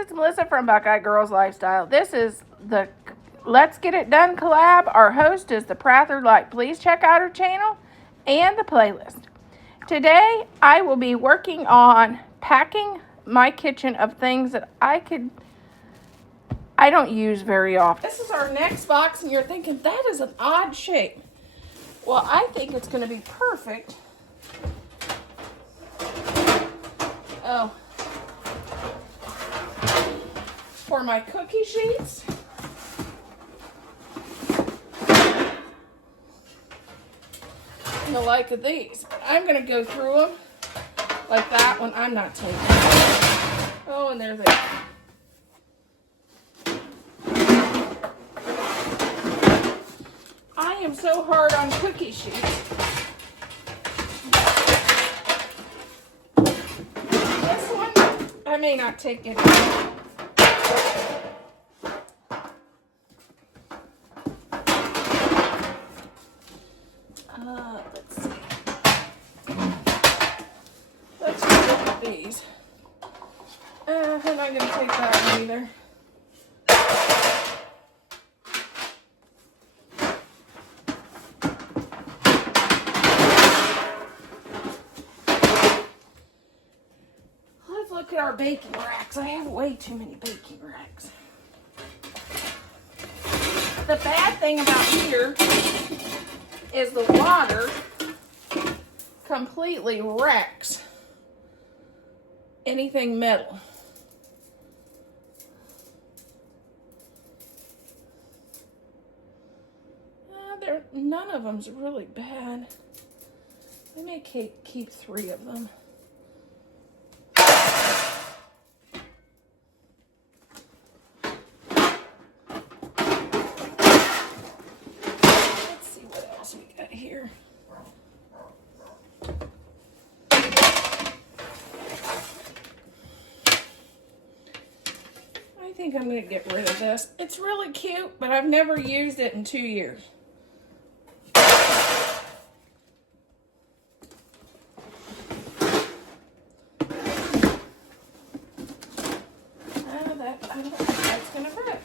it's Melissa from Buckeye Girls Lifestyle. This is the Let's Get It Done collab. Our host is the Prather Light. Please check out her channel and the playlist. Today, I will be working on packing my kitchen of things that I don't use very often. This is our next box, and you're thinking, that is an odd shape. Well, I think it's going to be perfect. Oh. For my cookie sheets. And the like of these. I'm going to go through them like that one. I'm not taking it. Oh, and there's it. I am so hard on cookie sheets. This one, I may not take it. Let's see. Let's just look at these. I'm not going to take that one either. Let's look at our baking racks. I have way too many baking racks. The bad thing about here is the water completely wrecks anything metal. None of them's really bad. I may keep 3 of them. Let's see what else we got here. I think I'm going to get rid of this. It's really cute, but I've never used it in 2 years. I don't think that's going to break.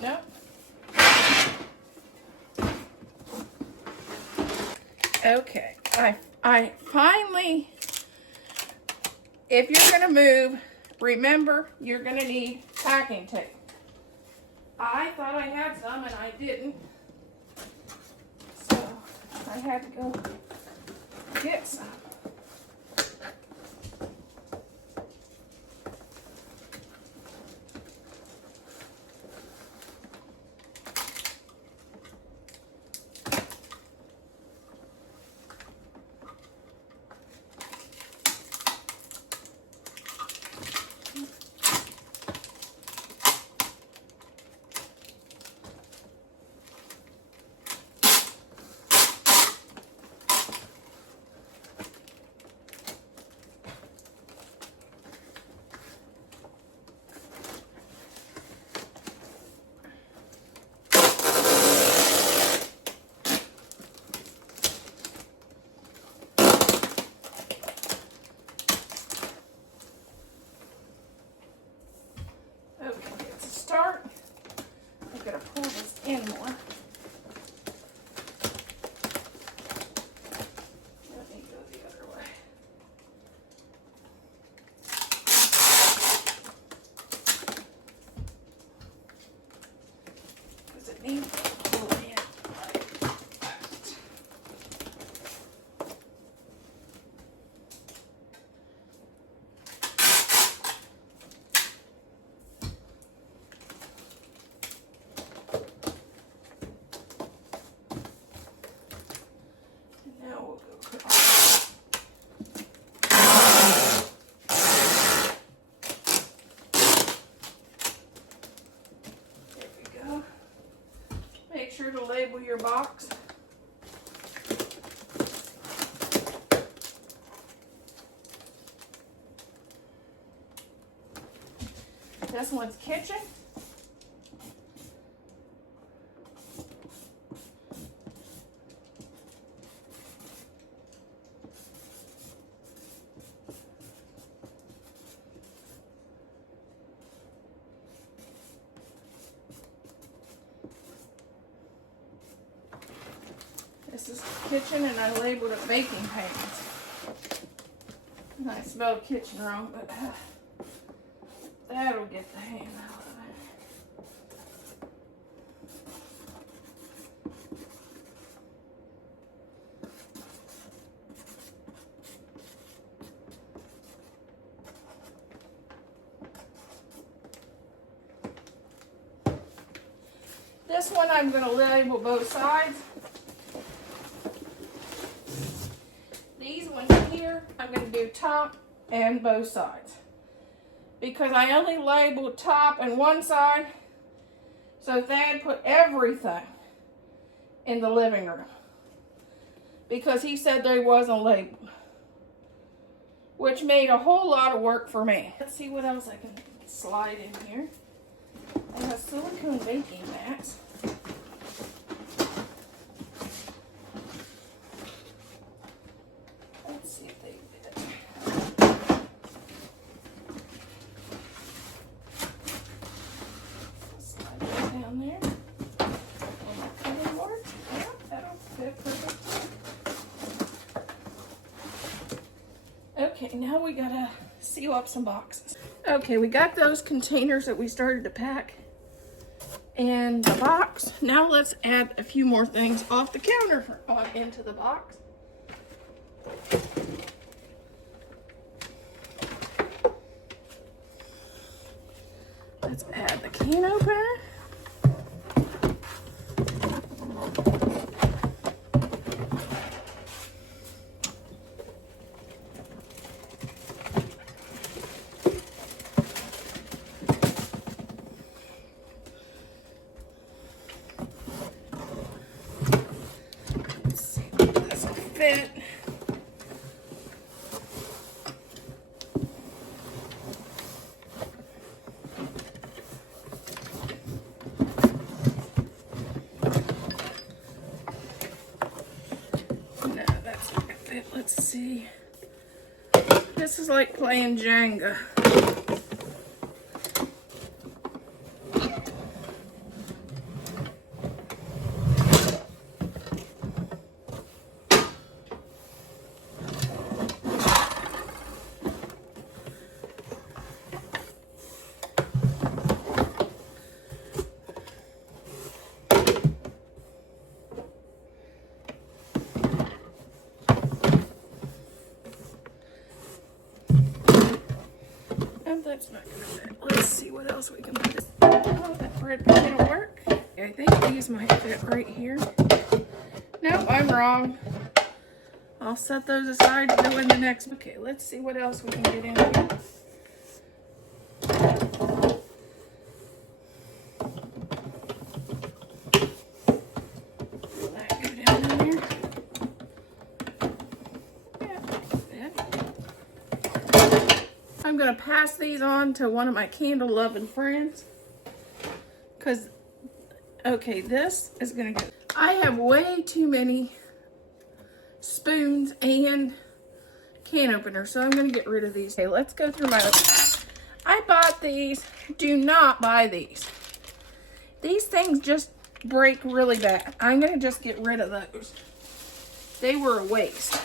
Nope. Okay. I finally, if you're going to move, remember, you're going to need packing tape. I thought I had some and I didn't. So I had to go get some. Start. I'm going to pull this in more. Let me go the other way. Because it needs to pull in like that. Make sure to label your box. This one's kitchen. kitchen and I labeled it baking pans. And I spelled kitchen wrong, but that'll get the ham out of it. This one I'm going to label both sides. These ones here, I'm going to do top and both sides. Because I only labeled top and one side, so Thad put everything in the living room. Because he said they wasn't labeled. Which made a whole lot of work for me. Let's see what else I can slide in here. I have silicone baking mats. Let's see if they fit. Slide that down there. On my cutting board. Yeah, that'll fit perfect. Okay, now we gotta seal up some boxes. Okay, we got those containers that we started to pack in the box. Now let's add a few more things off the counter into the box. Let's add the can opener. Fit. No, that's not gonna fit. Let's see. This is like playing Jenga. That's not gonna fit. Let's see what else we can put. Oh, that bread pan will work. I think these might fit right here. Nope, I'm wrong. I'll set those aside to go in the next. Okay, let's see what else we can get in here. Will that go down in there? Yeah, that fit. I'm going to pass these on to one of my candle loving friends. Because, okay, this is going to go. I have way too many spoons and can openers, so I'm going to get rid of these. Okay, let's go through my. I bought these. Do not buy these. These things just break really bad. I'm going to just get rid of those. They were a waste.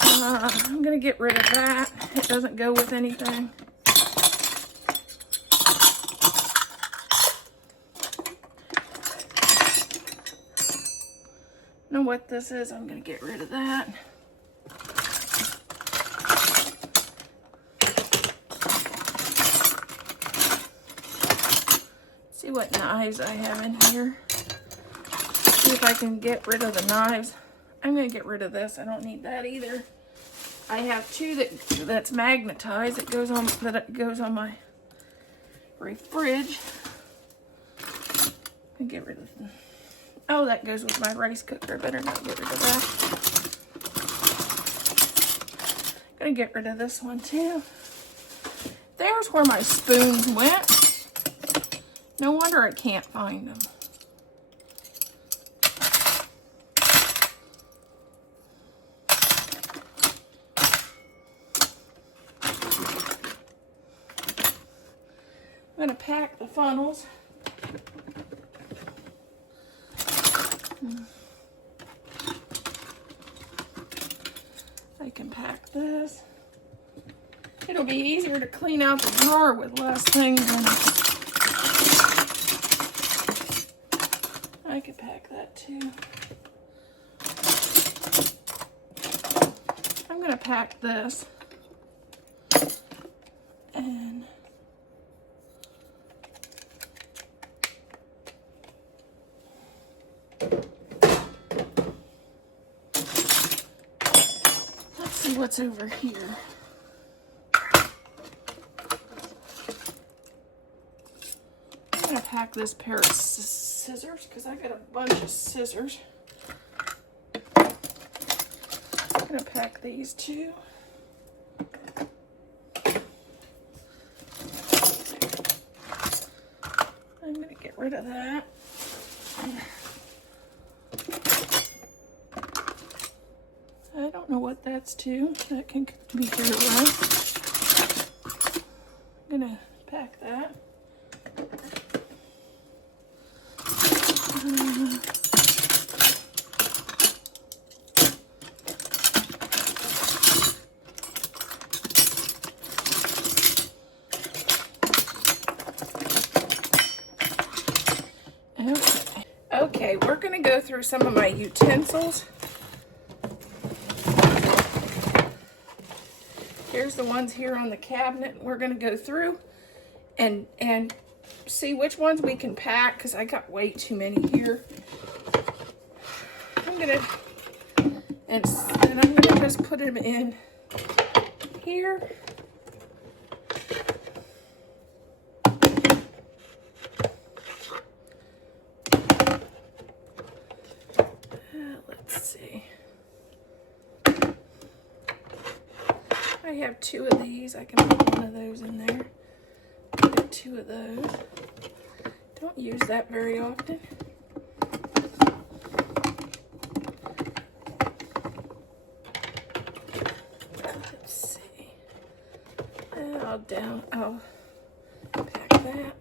I'm going to get rid of that. It doesn't go with anything. Know what this is? I'm going to get rid of that. See what knives I have in here. See if I can get rid of the knives. I'm going to get rid of this. I don't need that either. I have two that's magnetized. That goes on my fridge. And get rid of it. Oh, that goes with my rice cooker. I better not get rid of that. I'm gonna get rid of this one too. There's where my spoons went. No wonder I can't find them. I'm gonna pack the funnels. can pack this. It'll be easier to clean out the drawer with less things in it. I could pack that too. I'm gonna pack this. And let's see what's over here. I'm gonna pack this pair of scissors because I got a bunch of scissors. I'm gonna pack these too. I'm gonna get rid of that. I don't know what that's to. That can be thrown away. I'm gonna pack that. Okay, we're gonna go through some of my utensils. Here's the ones here on the cabinet. We're gonna go through and see which ones we can pack because I got way too many here. I'm gonna just put them in here. Let's see. I have two of these. I can put one of those in there. I got two of those. Don't use that very often. Let's see. I'll pack that.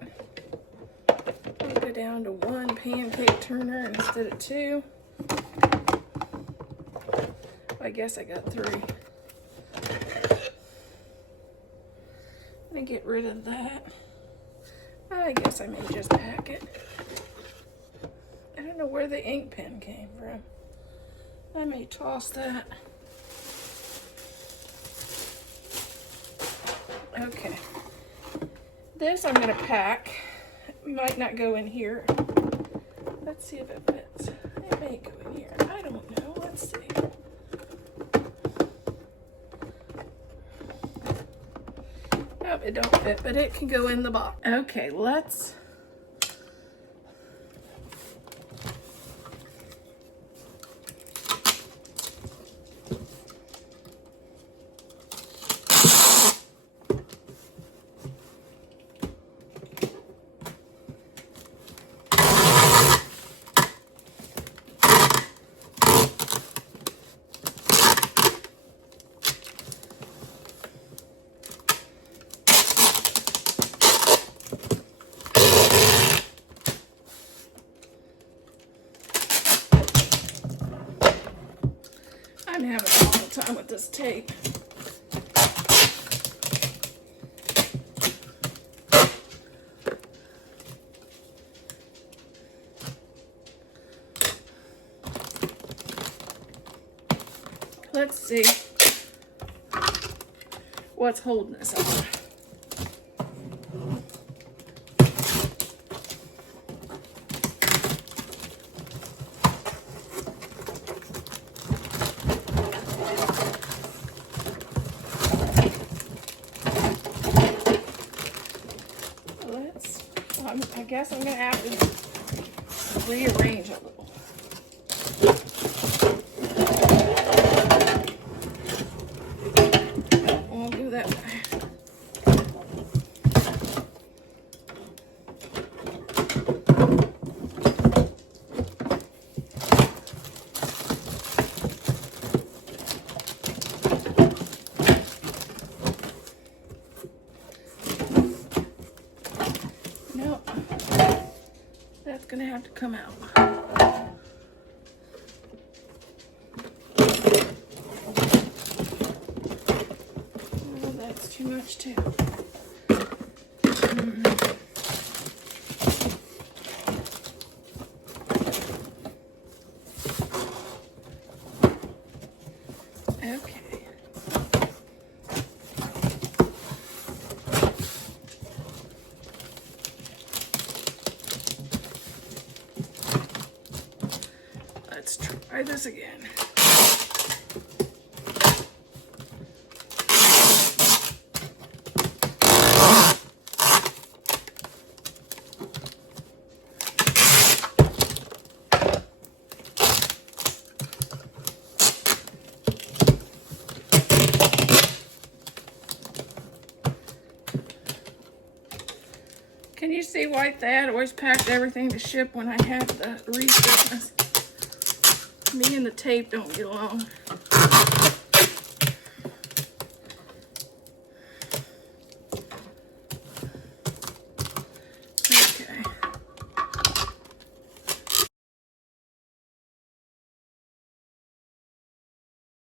I'll go down to one pancake turner instead of two. I guess I got three. I'm gonna get rid of that. I guess I may just pack it. I don't know where the ink pen came from. I may toss that. Okay. This I'm gonna pack. It might not go in here. Let's see if it fits. It may go in here. I don't know. Let's see. Nope, it don't fit, but it can go in the box. Okay, let's I'm having a long time with this tape. Let's see what's holding us up. I guess I'm going to have to rearrange a little. I'll do that way. That's gonna have to come out. too much too. Okay. Let's try this again. Can you see why Thad always packed everything to ship when I had the Reese business? Me and the tape don't get along.